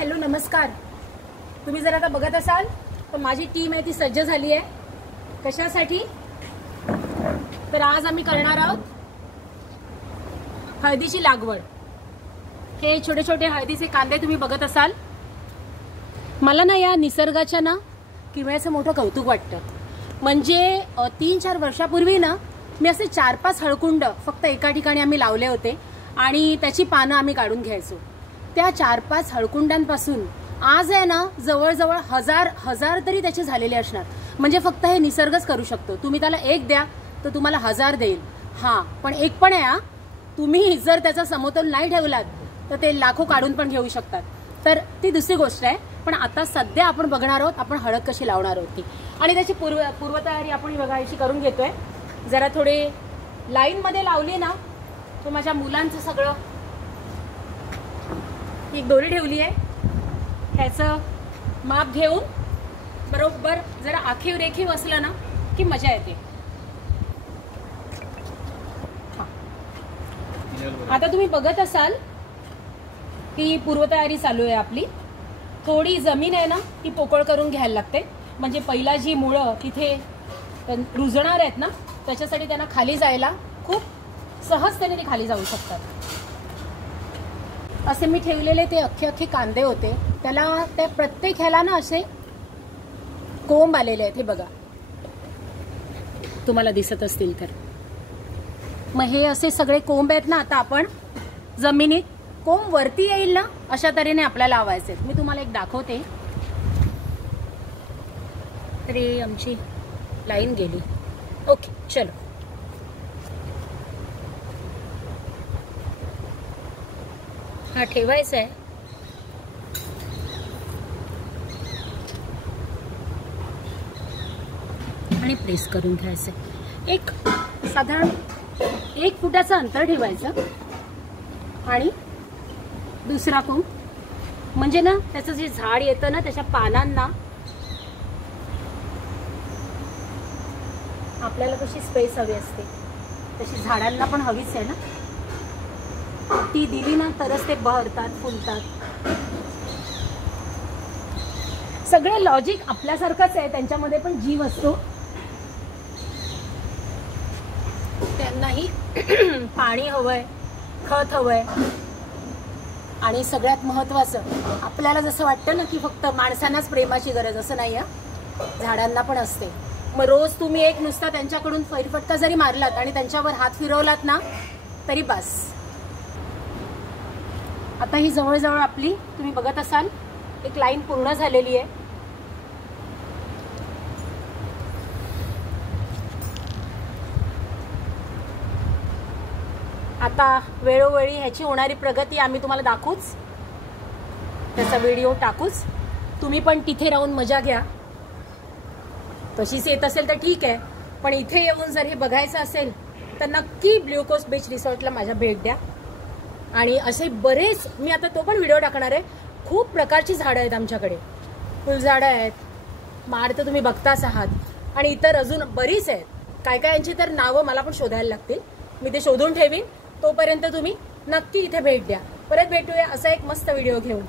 Hello नमस्कार. तुम्ही जर आता बघत असाल तर माझी टीम आहे ती सज्ज झाली आहे. कशासाठी तर आज आम्ही करणार आहोत हळदीची लागवड. हे छोटे छोटे हळदीचे कांदे तुम्ही बघत असाल. मला ना या निसर्गाच्या ना किमयाचं मोठं कौतुक वाटतं. म्हणजे 3-4 वर्षापूर्वी ना मी असे 4-5 हळकुंड फक्त एका ठिकाणी आम्ही लावले होते आणि त्याची पानं आम्ही काढून घ्यायचो. त्या 4-5 हळकुंडांपासून आज आहे ना जवळजवळ हजार तरी त्याचे झालेले असणार. म्हणजे फक्त हे निसर्गच करू शकतो. तुम्ही त्याला एक द्या तर तुम्हाला 1000 देईल. हां, पण एक पण आहे, तुम्ही जर त्याचा समतोल नाही ठेवलात तर ते लाखो काढून पण घेऊ शकतात. तर ती दुसरी गोष्ट आहे. पण आता सध्या आपण बघणार आहोत आपण हळद कशी लावणार आहोत ती, आणि त्याची पूर्वतयारी आपण बघायची करून घेतोय. जरा थोडे लाईन मध्ये लावली ना तो माझ्या मुलांचं सगळं. एक दोरी ठेवली आहे, ह्याचं माप घेऊन बरोबर जरा आखीव रेखीव असलं ना की मजा येते. आता तुम्ही बघत असाल की पूर्वतयारी चालू आहे आपली. थोडी जमीन आहे ना ती पोकळ करून घ्यायला लागते. म्हणजे पहिला जी मुळं तिथे रुजणार आहेत ना त्याच्यासाठी त्यांना खाली जायला खूप सहजतेने ते खाली जाऊ शकतात. असे मी ठेवलेले ते अख्खे कांदे होते. त्याला त्या प्रत्येक ह्याला ना असे कोंब आलेले आहेत. हे बघा, तुम्हाला दिसत असतील तर. मग हे असे सगळे कोंब आहेत ना, आता आपण जमिनीत कोंब वरती येईल ना अशा तऱ्हेने आपल्याला लावायचे. मी तुम्हाला एक दाखवते. तरी आमची लाईन गेली. ओके चलो. हा ठेवायचा आहे. आणि प्रेस करून घ्यायचं. एक साधारण 1 फुटाचं अंतर ठेवायचं आणि दुसरा कोंब म्हणजे ना त्याचं जे झाड येतं ना त्याच्या पानांना आपल्याला कशी स्पेस हवी असते तशी झाडांना पण हवीच आहे ना. ती दिली ना तरच ते बहरतात, फुलतात. सगळे लॉजिक आपल्यासारखंच आहे. त्यांच्यामध्ये पण जीव असतो. त्यांनाही पाणी हवंय, खत हवंय. आणि सगळ्यात महत्त्वाचं आपल्याला जसं वाटतं ना की फक्त माणसांनाच प्रेमाची गरज, असं नाही आहे, झाडांना पण असते. मग रोज तुम्ही एक नुसता त्यांच्याकडून फैरफटका जरी मारलात आणि त्यांच्यावर हात फिरवलात ना तरी बस. आता ही जवळजवळ आपली तुम्ही बघत असाल एक लाईन पूर्ण झालेली आहे. आता वेळोवेळी ह्याची होणारी प्रगती आम्ही तुम्हाला दाखवूच, त्याचा व्हिडिओ टाकूच. तुम्ही पण तिथे राहून मजा घ्या. तशीच येत असेल तर ठीक आहे, पण इथे येऊन जर हे बघायचं असेल तर नक्की ब्ल्यू कोस्ट बीच रिसॉर्टला माझ्या भेट द्या. आणि असे बरेच मी आता तो पण व्हिडिओ टाकणार आहे. खूप प्रकारची झाडं आहेत आमच्याकडे. फुलझाडं आहेत, माड तर तुम्ही बघताच आहात, आणि इतर अजून बरीच आहेत. काय यांची तर नावं मला पण शोधायला लागतील. मी ते शोधून ठेवीन. तोपर्यंत तुम्ही नक्की इथे भेट द्या. परत भेटूया असा एक मस्त व्हिडिओ घेऊन.